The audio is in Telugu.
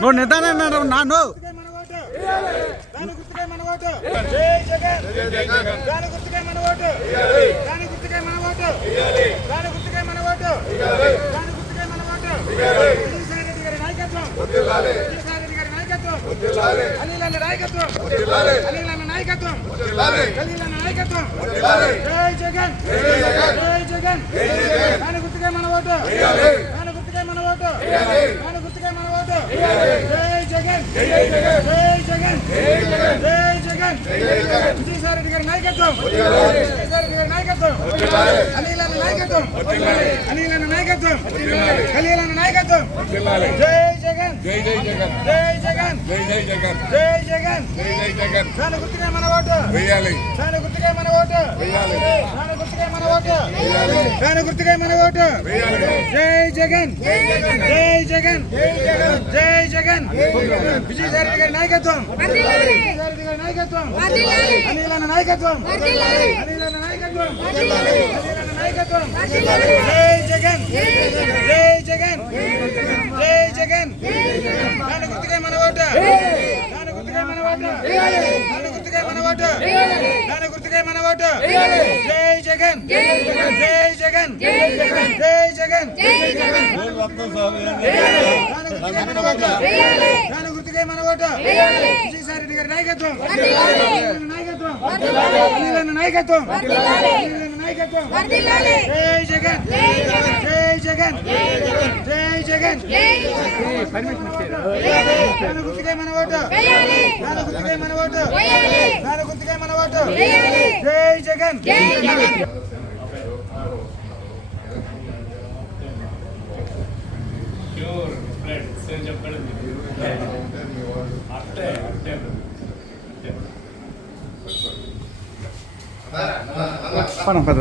నువ్వు నిదానం నాను దాని గుర్తుకే మన ఓటు. జై జగన్. దాని గుర్తుకే మన ఓటు. దాని గుర్తుకే మన ఓటు. దాని గుర్తుకే మన ఓటు. దాని గుర్తుకే మన ఓటు. విజయసాయి రెడ్డి గారి నాయకత్వం. విజయసాయి రెడ్డి గారి నాయకత్వం. అనిల్ అన్న నాయకత్వం. అనిల్ అన్న నాయకత్వం. అనిల్ అన్న నాయకత్వం. జై జగన్. జై జగన్. దాని గుర్తుకే మన ఓటు. దాని గుర్తుకే మన ఓటు. దాని గుర్తుకే మన ఓటు. జై జగన్. జై జగన్. జై జగన్. విజయసాయి రెడ్డి గారి నాయకత్వం. విజయసాయి రెడ్డి గారి నాయకత్వం. అనిల్ అన్న నాయకత్వం. అనిల్ అన్న నాయకత్వం. అనిల్ అన్న నాయకత్వం. జై జగన్. జై జగన్. జై జగన్. జై జగన్. జై జగన్. జై జగన్. దాని గుర్తుకే మన ఓటు. దాని గుర్తుకే మన ఓటు. దాని గుర్తుకే మన ఓటు. దాని గుర్తుకే మన ఓటు. జై జగన్. జై జగన్. జై జగన్. విజయసాయి రెడ్డి గారి నాయకత్వం. విజయసాయి రెడ్డి గారి నాయకత్వం. అనిల్ అన్న నాయకత్వం. అనిల్ అన్న నాయకత్వం. అనిల్ అన్న నాయకత్వం. జై జగన్. జై జగన్. జై జగన్. దాని గుర్తుకే మన ఓటు. దాని గుర్తుకే మన ఓటు. దాని గుర్తుకే మన ఓటు. దాని గుర్తుకే మన ఓటు. జై జగన్. జై జగన్. జై జగన్. దాని గుర్తుకే మన ఓటు. విజయసాయి రెడ్డి గారి నాయకత్వం. నాయకత్వం. అనిల్ అన్న నాయకత్వం. అనిల్ అన్న నాయకత్వం. జై జగన్. జై జగన్. జై జగన్. దాని గుర్తుకే మన ఓటు. దాని గుర్తుకే మన ఓటు. దాని గుర్తుకే మన ఓటు. జై జగన్. పద